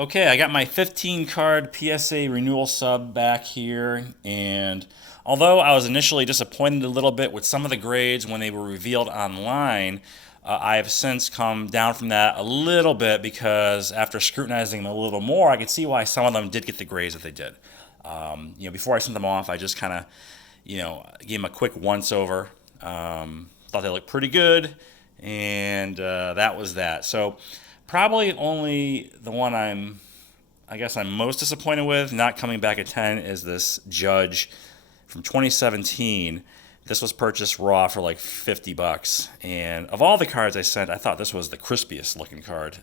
Okay, I got my 15 card PSA renewal sub back here, and although I was initially disappointed a little bit with some of the grades when they were revealed online, I have since come down from that a little bit because after scrutinizing them a little more, I could see why some of them did get the grades that they did. Before I sent them off, I just kind of, gave them a quick once over. Thought they looked pretty good, and that was that. So probably only the one I guess I'm most disappointed with, not coming back at 10, is this Judge from 2017. This was purchased raw for like $50. And of all the cards I sent, I thought this was the crispiest looking card.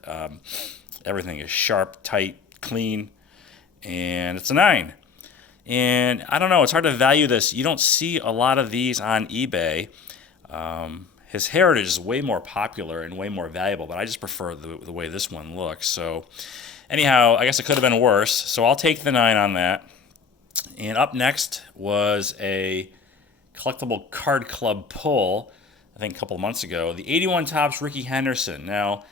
Everything is sharp, tight, clean, and it's a 9. And I don't know, it's hard to value this. You don't see a lot of these on eBay. His heritage is way more popular and way more valuable, but I just prefer the way this one looks. So anyhow, I guess it could have been worse. So I'll take the 9 on that. And up next was a collectible card club pull, I think a couple of months ago. The 81 Topps Ricky Henderson. Now,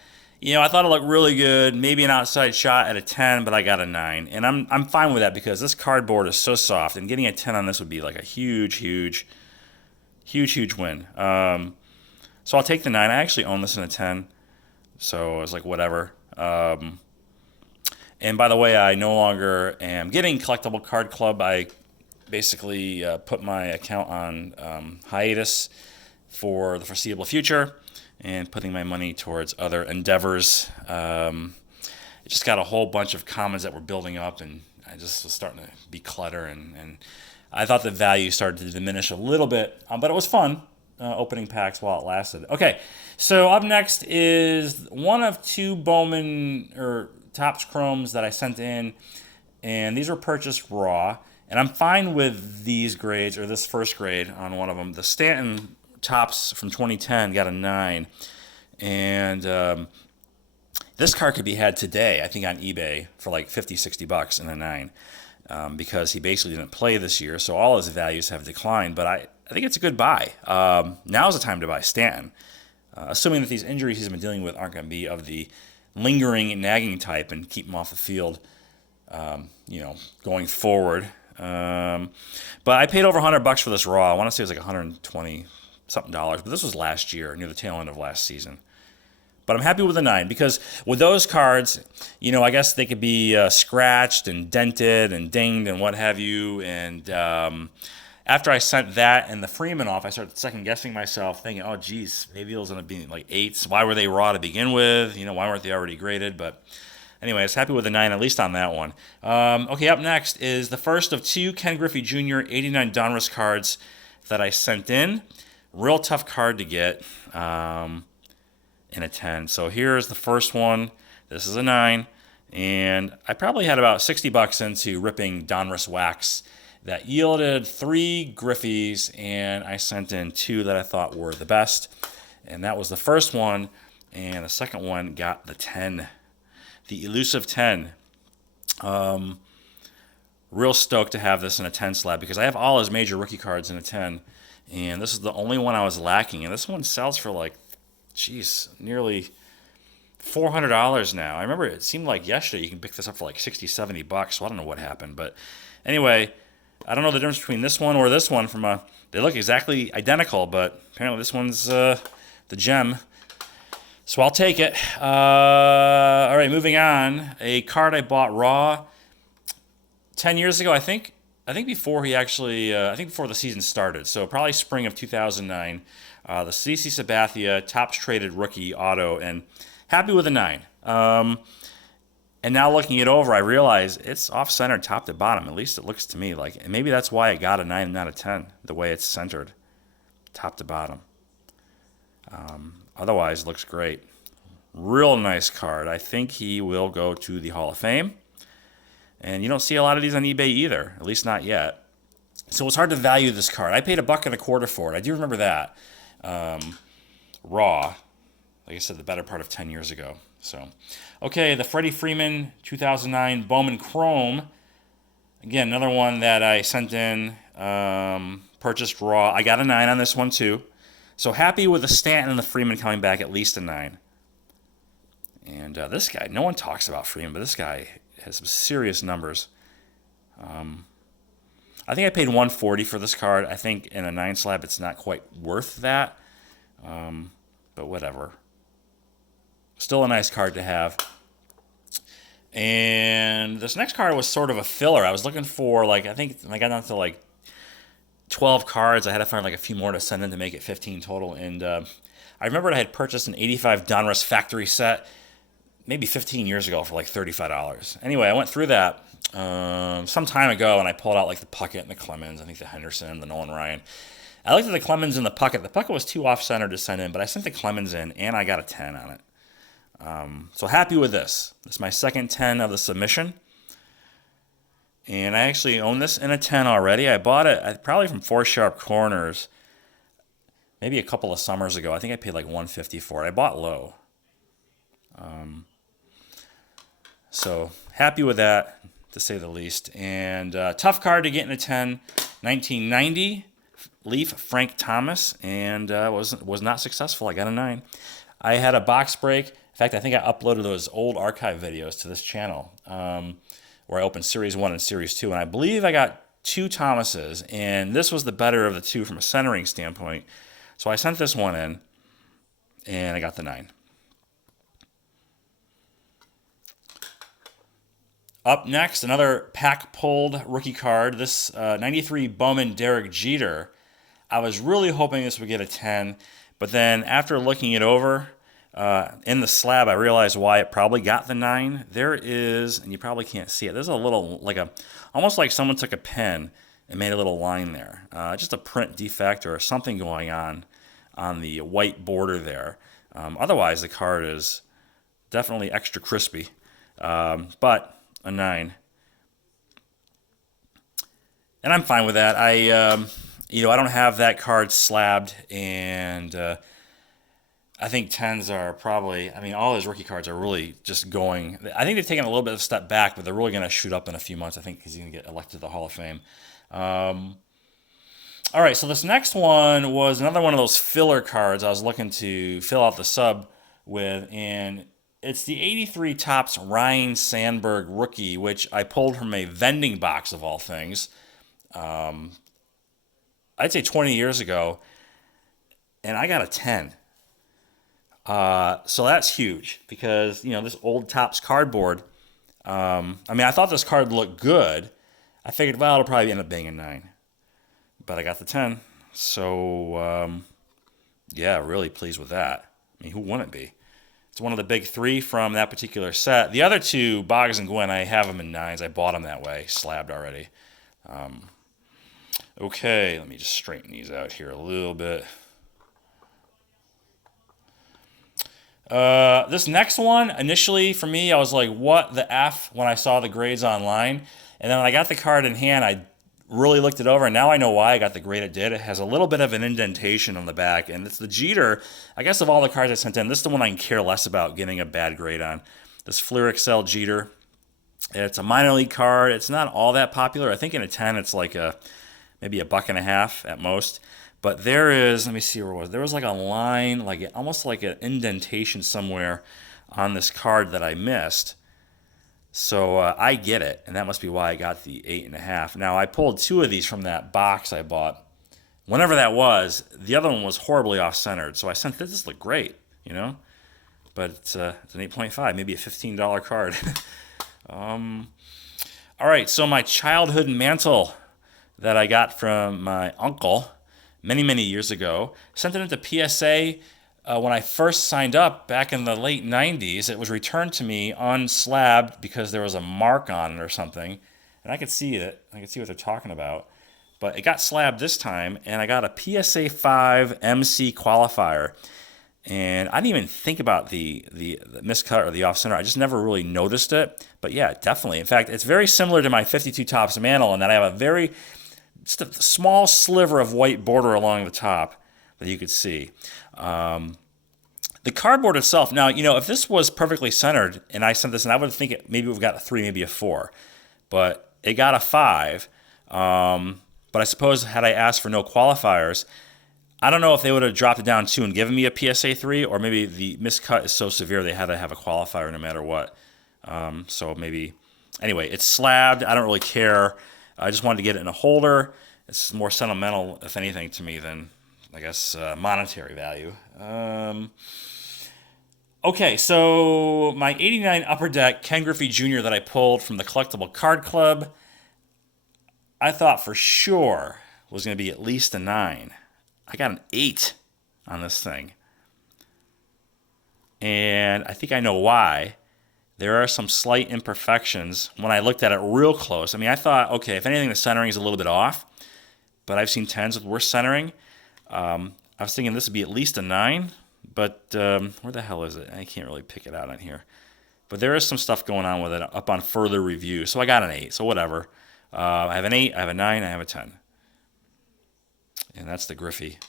I thought it looked really good. Maybe an outside shot at a 10, but I got a 9. And I'm fine with that because this cardboard is so soft, and getting a 10 on this would be like a huge win. So I'll take the 9. I actually own this in a 10, so I was like, whatever. And by the way, I no longer am getting Collectible Card Club. I basically put my account on hiatus for the foreseeable future and putting my money towards other endeavors. It just got a whole bunch of comments that were building up, and I just was starting to be clutter, and I thought the value started to diminish a little bit, but it was fun. Opening packs while it lasted. Okay, so up next is one of 2 Bowman or Topps Chromes that I sent in, and these were purchased raw, and I'm fine with these grades, or this first grade on one of them. The Stanton Topps from 2010 got a 9, and this card could be had today, I think, on eBay for like $50-$60 in a 9. Because he basically didn't play this year, so all his values have declined. But I think it's a good buy. Now's the time to buy Stanton, assuming that these injuries he's been dealing with aren't going to be of the lingering, nagging type and keep him off the field, going forward. But I paid over $100 for this raw. I want to say it was like 120 something dollars, but this was last year, near the tail end of last season. But I'm happy with the 9 because with those cards, I guess they could be scratched and dented and dinged and what have you. And after I sent that and the Freeman off, I started second guessing myself, thinking, oh, geez, maybe those end up being like 8s. Why were they raw to begin with? Why weren't they already graded? But anyway, I was happy with the 9, at least on that one. Okay, up next is the first of 2 Ken Griffey Jr. 89 Donruss cards that I sent in. Real tough card to get. In a 10. So here's the first one. This is a 9. And I probably had about $60 into ripping Donruss wax that yielded 3 Griffies, and I sent in 2 that I thought were the best. And that was the first one. And the second one got the 10. The elusive 10. Real stoked to have this in a 10 slab because I have all his major rookie cards in a 10. And this is the only one I was lacking. And this one sells for like, nearly $400 now. I remember it seemed like yesterday you can pick this up for like $60-$70. So I don't know what happened. But anyway, I don't know the difference between this one or this one. They look exactly identical, but apparently this one's the gem. So I'll take it. All right, moving on. A card I bought raw 10 years ago, I think before before the season started. So probably spring of 2009. The CC Sabathia Topps traded rookie auto, and happy with a 9. And now looking it over, I realize it's off-centered top to bottom. At least it looks to me like. And maybe that's why I got a 9 and not a 10, the way it's centered top to bottom. Otherwise, it looks great. Real nice card. I think he will go to the Hall of Fame. And you don't see a lot of these on eBay either, at least not yet. So it's hard to value this card. I paid $1.25 for it. I do remember that. Raw, like I said, the better part of 10 years ago. So, okay, the Freddie Freeman 2009 Bowman Chrome. Again, another one that I sent in, purchased raw. I got a 9 on this one too. So happy with the Stanton and the Freeman coming back at least a 9. And this guy, no one talks about Freeman, but this guy has some serious numbers. I think I paid 140 for this card. I think in a 9 slab, it's not quite worth that. But whatever. Still a nice card to have. And this next card was sort of a filler. I was looking for, like, I think I got down to like 12 cards. I had to find like a few more to send in to make it 15 total. And I remembered I had purchased an 85 Donruss factory set maybe 15 years ago for like $35. Anyway, I went through that some time ago, and I pulled out like the Puckett and the Clemens, I think the Henderson, the Nolan Ryan. I looked at the Clemens and the Puckett. The Puckett was too off-center to send in, but I sent the Clemens in, and I got a 10 on it. So happy with this. This is my second 10 of the submission. And I actually own this in a 10 already. I bought it probably from 4 Sharp Corners maybe a couple of summers ago. I think I paid like $150 for it. I bought low. So happy with that, to say the least. And tough card to get in a 10. 1990 Leaf Frank Thomas, and was not successful. I got a 9. I had a box break. In fact, I think I uploaded those old archive videos to this channel where I opened Series 1 and Series 2, and I believe I got 2 Thomases, and this was the better of the 2 from a centering standpoint. So I sent this one in, and I got the 9. Up next, another pack-pulled rookie card. This 93 Bowman Derek Jeter. I was really hoping this would get a 10, but then after looking it over in the slab, I realized why it probably got the 9. There is, and you probably can't see it, there's a little, almost like someone took a pen and made a little line there. Just a print defect or something going on the white border there. Otherwise, the card is definitely extra crispy, but a 9. And I'm fine with that. I don't have that card slabbed, and I think 10s are probably, all his rookie cards are really just going, I think they've taken a little bit of a step back, but they're really going to shoot up in a few months, I think, because he's going to get elected to the Hall of Fame. All right, so this next one was another one of those filler cards I was looking to fill out the sub with, and it's the 83 Topps Ryan Sandberg rookie, which I pulled from a vending box of all things. I'd say 20 years ago, and I got a 10. So that's huge because, this old Topps cardboard, I thought this card looked good. I figured, well, it'll probably end up being a 9. But I got the 10. So, really pleased with that. Who wouldn't be? It's one of the big 3 from that particular set. The other 2, Boggs and Gwynn, I have them in 9s. I bought them that way, slabbed already. Okay, let me just straighten these out here a little bit. This next one, initially for me, I was like, what the F when I saw the grades online. And then when I got the card in hand, I really looked it over, and now I know why I got the grade it did. It has a little bit of an indentation on the back, and it's the Jeter. I guess of all the cards I sent in, this is the one I can care less about getting a bad grade on. This Fleer XL Jeter. It's a minor league card. It's not all that popular. I think in a 10, it's like maybe $1.50 at most. But there is, let me see where it was. There was like a line, almost like an indentation somewhere on this card that I missed. So I get it, and that must be why I got the 8.5. Now, I pulled 2 of these from that box I bought. Whenever that was, the other one was horribly off-centered. So I sent this looked great, But it's an 8.5, maybe a $15 card. All right, so my childhood mantle that I got from my uncle many, many years ago, sent it into PSA when I first signed up back in the late 90s. It was returned to me unslabbed because there was a mark on it or something, and I could see it. I could see what they're talking about. But it got slabbed this time, and I got a PSA 5 MC qualifier. And I didn't even think about the miscut or the off-center. I just never really noticed it. But yeah, definitely. In fact, it's very similar to my 52 Topps mantle in that I have just a small sliver of white border along the top that you could see. The cardboard itself, now, if this was perfectly centered and I sent this, and I would think maybe we've got a 3, maybe a 4. But it got a 5. But I suppose had I asked for no qualifiers, I don't know if they would have dropped it down 2 and given me a PSA 3, or maybe the miscut is so severe they had to have a qualifier no matter what. So maybe, anyway, it's slabbed. I don't really care. I just wanted to get it in a holder. It's more sentimental, if anything, to me than, I guess, monetary value. Okay, so my 89 Upper Deck Ken Griffey Jr. that I pulled from the Collectible Card Club, I thought for sure was going to be at least a 9. I got an 8 on this thing. And I think I know why. There are some slight imperfections when I looked at it real close. I mean, I thought, okay, if anything, the centering is a little bit off. But I've seen 10s with worse centering. I was thinking this would be at least a 9. But where the hell is it? I can't really pick it out on here. But there is some stuff going on with it up on further review. So I got an 8. So whatever. I have an 8, I have a 9, I have a 10. And that's the Griffey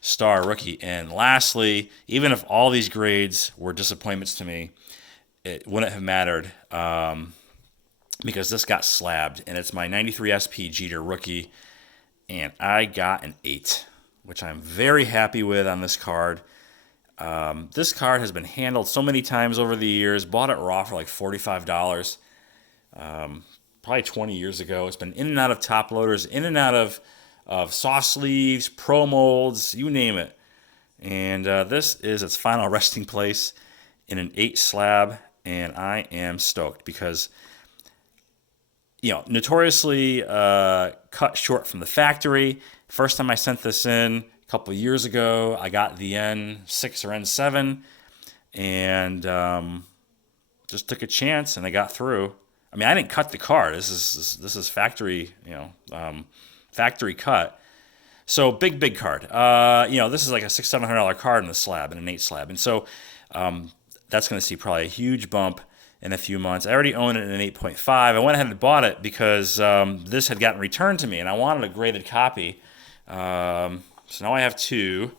Star Rookie. And lastly, even if all these grades were disappointments to me, it wouldn't have mattered because this got slabbed. And it's my 93 SP Jeter Rookie. And I got an 8, which I'm very happy with on this card. This card has been handled so many times over the years. Bought it raw for like $45. Probably 20 years ago. It's been in and out of top loaders, in and out of soft sleeves, pro molds, you name it. And this is its final resting place in an 8 slab, and I am stoked because, you know, notoriously cut short from the factory. First time I sent this in a couple of years ago, I got the N6 or N7, and just took a chance, and I got through. I mean, I didn't cut the card. This is factory, factory cut. So big card. This is like a $600-700 card in the slab, in an 8 slab, and so that's going to see probably a huge bump in a few months. I already own it in an 8.5. I went ahead and bought it because this had gotten returned to me, and I wanted a graded copy. So now I have 2,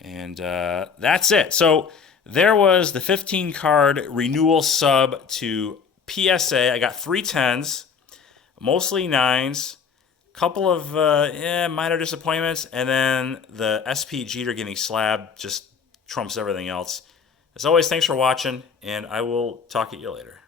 and that's it. So there was the 15-card renewal sub to PSA. I got 3 10s, mostly 9s, couple of minor disappointments, and then the SP Jeter getting slabbed just trumps everything else. As always, thanks for watching, and I will talk at you later.